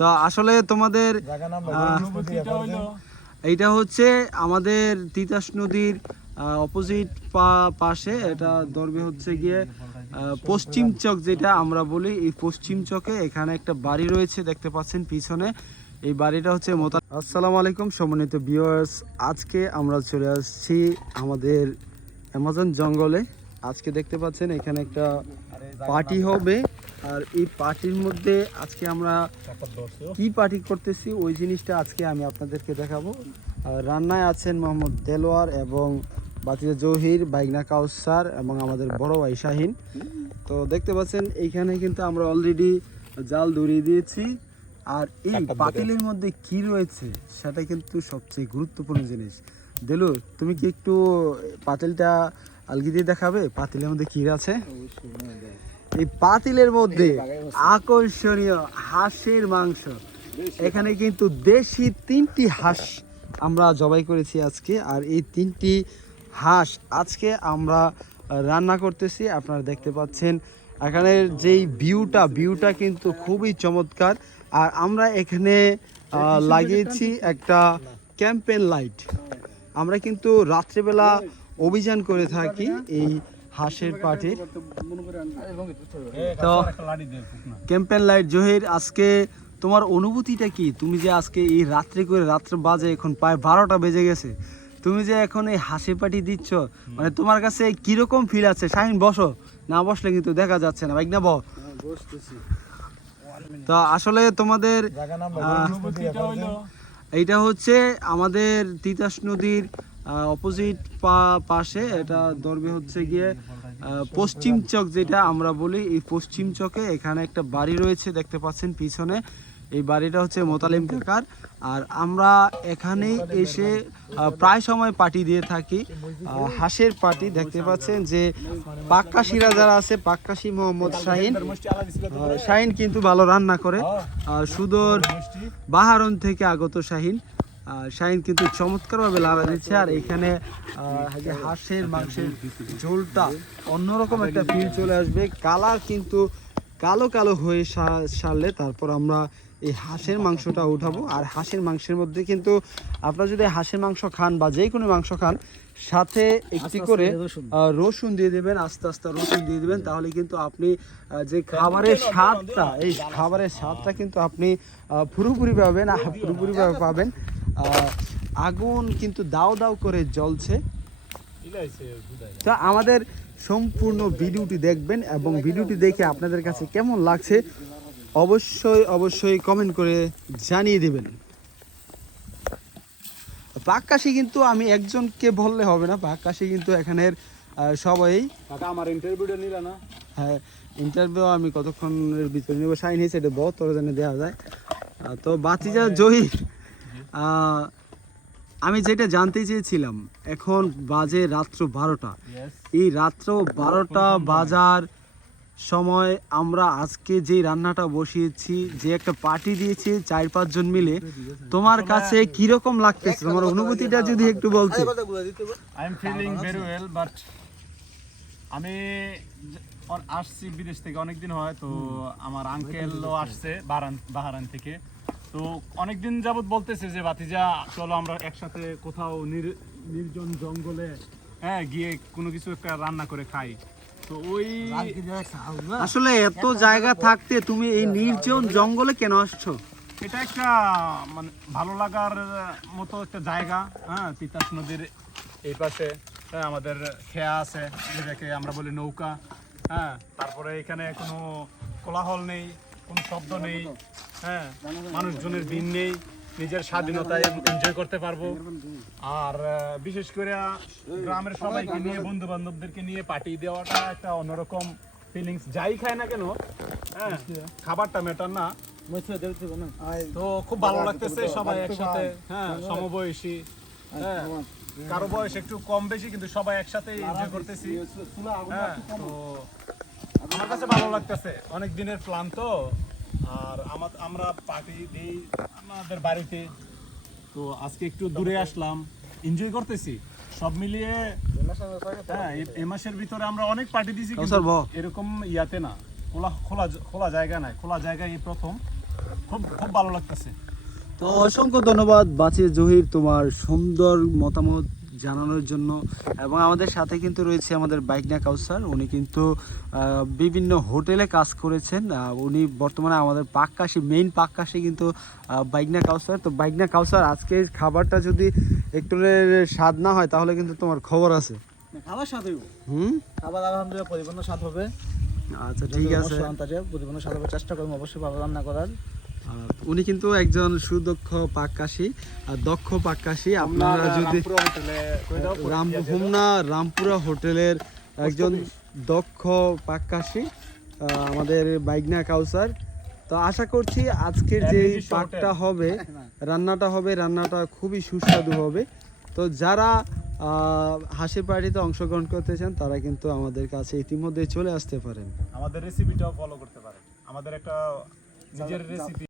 তো আসলে তোমাদের এইটা হচ্ছে আমাদের তিতাস নদীর অপোজিট পাশে, এটা ধরবে হচ্ছে গিয়ে পশ্চিম চক, যেটা আমরা বলি এই পশ্চিম চকে এখানে একটা বাড়ি রয়েছে দেখতে পাচ্ছেন পিছনে। এই বাড়িটা হচ্ছে আসসালামু আলাইকুম সম্মানিত ভিউয়ার্স, আজকে আমরা চলে আসছি আমাদের অ্যামাজন জঙ্গলে। আজকে দেখতে পাচ্ছেন এখানে একটা পার্টি হবে, আর এই পার্টির মধ্যে আজকে আমরা কি পার্টি করতেছি ওই জিনিসটা আজকে আমি আপনাদেরকে দেখাবো। রান্নায় আছেন মোহাম্মদ দেলোয়ার এবং বাতিজা জহির, বাইগনা কাউসার এবং আমাদের বড় ভাই শাহিন। তো দেখতে পাচ্ছেন এইখানে কিন্তু আমরা অলরেডি জাল ধরিয়ে দিয়েছি, আর এই পাতিলের মধ্যে কি রয়েছে সেটা কিন্তু সবচেয়ে গুরুত্বপূর্ণ জিনিস। দেলু, তুমি কি একটু পাতিলটা আলগি দিয়ে দেখাবে পাতিলের মধ্যে কি আছে? এই পাতিলের মধ্যে আকর্ষণীয় হাঁসের মাংস। এখানে কিন্তু দেশি 3টি হাঁস আমরা জবাই করেছি আজকে, আর এই 3টি হাঁস আজকে আমরা রান্না করতেছি। আপনারা দেখতে পাচ্ছেন এখানের যেই ভিউটা কিন্তু খুবই চমৎকার। আর আমরা এখানে লাগিয়েছি একটা ক্যাম্পেন লাইট। আমরা কিন্তু রাত্রেবেলা অভিযান করে থাকি এই হাঁসের পার্টির। তো ক্যাম্পেন লাইট, জহির আজকে তোমার অনুভূতিটা কি? তুমি যে আজকে এই রাত্রে বাজে এখন প্রায় 12টা বেজে গেছে, তুমি যে এখন এই হাসি পার্টি দিচ্ছ, মানে তোমার কাছে কিরকম ফিল আছে? শাহিন বসো, না বসলে কিন্তু দেখা যাচ্ছে না, বাইক না বসতেছি। তো আসলে তোমাদের এইটা হচ্ছে আমাদের তিতাস নদীর অপোজিট পাশে, এটা ধরবে হচ্ছে গিয়ে পশ্চিম চক, যেটা আমরা বলি এই পশ্চিম চকে এখানে একটা বাড়ি রয়েছে দেখতে পাচ্ছেন পিছনে। এই বাড়িটা হচ্ছে মোতালেম কাকার, আর আমরা এখানেই এসে প্রায় সময় পার্টি দিয়ে থাকি, হাঁসের পার্টি। দেখতে পাচ্ছেন যে পাক্কাশিরা যারা আছে, পাক্কাশি মোহাম্মদ শাহিন কিন্তু ভালো রান্না করে, সুদূর বাহারন থেকে আগত শাহিন কিন্তু চমৎকারভাবে লাগা দিচ্ছে। আর এখানে হাঁসের মাংসের ঝোলটা অন্যরকম একটা ফিল চলে আসবে। কালার কিন্তু কালো কালো হয়ে সারলে তারপর আমরা এই হাঁসের মাংসটা উঠাবো। আর হাঁসের মাংসের মধ্যে কিন্তু আপনারা যদি হাঁসের মাংস খান বা যে কোনো মাংস খান, সাথে একটি করে রসুন দিয়ে দেবেন, আস্তে আস্তে রসুন দিয়ে দেবেন, তাহলে কিন্তু আপনি যে খাবারের স্বাদটা কিন্তু আপনি পুরোপুরিভাবে পাবেন। আগুন কিন্তু দাও দাও করে জ্বলছে। তো আমাদের সম্পূর্ণ ভিডিওটি দেখবেন এবং ভিডিওটি দেখে আপনাদের কাছে কেমন লাগছে অবশ্যই কমেন্ট করে জানিয়ে দেবেন। পাক্কাশি কিন্তু আমি একজনকে বললে হবে না, পাক্কাশি কিন্তু এখানের সবাই। আমার ইন্টারভিউটা নিলা না? হ্যাঁ, ইন্টারভিউ আমি কতক্ষণের ভিতরে নেব, শাইন হয়েছে এটা বহুত জনে দেওয়া যায়। তো বাতিজা জহির, আমি যেটা জানতে চেয়েছিলাম, এখন বাজে রাত্র 12টা। এই রাত্র 12টা বাজার সময় আমরা আজকে যে রান্নাটা বসিয়েছি, যে একটা পার্টি দিয়েছি 4-5 জন মিলে, তোমার কাছে কিরকম লাগতেছে? তোমার অনুভূতিটা যদি একটু বলতে। I am feeling very well, but আমি আসছি বিদেশ থেকে অনেকদিন হয়, তো আমার আঙ্কেলও আসছে বাহারান থেকে। তো অনেকদিন যাবত বলতেছে যে ভাতিজা চলো আমরা একসাথে কোথাও নির্জন জঙ্গলে গিয়ে কোনো কিছু একটা রান্না করে খাই। তো ওই আসলে এত জায়গা থাকতে তুমি এই নির্জন জঙ্গলে কেন আসছো? এটা একটা মানে ভালো লাগার মতো একটা জায়গা। তিতাস নদীর এই পাশে আমাদের খেয়া আছে, যেটাকে আমরা বলি নৌকা। তারপরে এখানে কোনো কোলাহল নেই, কোনো শব্দ নেই, মানুষজনের দিন নেই, নিজের স্বাধীনতায় এনজয় করতে পারবো। আর বিশেষ করে গ্রামের সবাইকে নিয়ে, বন্ধু বান্ধবদেরকে নিয়ে পার্টি দেওয়াটা একটা অন্যরকম ফিলিংস। যাই খায় না কেন, খাবারটা ম্যাটার না। তো খুব ভালো লাগতেছে সবাই একসাথে, সমবয়সী, কারো বয়স একটু কম বেশি, কিন্তু সবাই একসাথে এনজয় করতেছি। তো আমার কাছে ভালো লাগতেছে, অনেক দিনের প্ল্যান তো। আর আমরা পার্টি দিই আমাদের বাড়িতে, তো আজকে একটু দূরে আসলাম, এনজয় করতেছি সব মিলিয়ে। এই মাসের ভিতরে আমরা অনেক পার্টি দিয়েছি, এরকম ইয়াতে না, খোলা জায়গা নাই, খোলা জায়গায় এই প্রথম। খুব খুব ভালো লাগতেছে। তো অসংখ্য ধন্যবাদ বাঁচিয়ে জহির তোমার সুন্দর মতামত জানানোর জন্য। এবং আমাদের সাথে কিন্তু রয়েছে আমাদের বাইকনা কাউসার, উনি কিন্তু বিভিন্ন হোটেলে কাজ করেছেন। উনি বর্তমানে আমাদের পাক্কাশি মেইন পাক্কাশি কিন্তু বাইকনা কাউসার। তো বাইকনা কাউসার, আজকে খাবারটা যদি একটু স্বাদ না হয় তাহলে কিন্তু তোমার খবর আছে। খাবার স্বাদ হইব, খাবার আলহামদুলিল্লাহ পরিপূর্ণ স্বাদ হবে। আচ্ছা ঠিক আছে, পরিপূর্ণ স্বাদ হবে, চেষ্টা করবো অবশ্যই ভালো রান্না করার। উনি কিন্তু একজন সুদক্ষ পাক্কাশি আর দক্ষ পাক্কাশি। আপনারা যদি রামপুরা হোটেলের একজন দক্ষ পাক্কাশি আমাদের বাইকনা কাউসার। তো আশা করছি আজকের যে পাকটা হবে, রান্নাটা খুবই সুস্বাদু হবে। তো যারা হাসি পার্টিতে অংশগ্রহণ করতে চান তারা কিন্তু আমাদের কাছে ইতিমধ্যে চলে আসতে পারেন, আমাদের রেসিপিটাও ফলো করতে পারেন। আমাদের একটা নিজের রেসিপি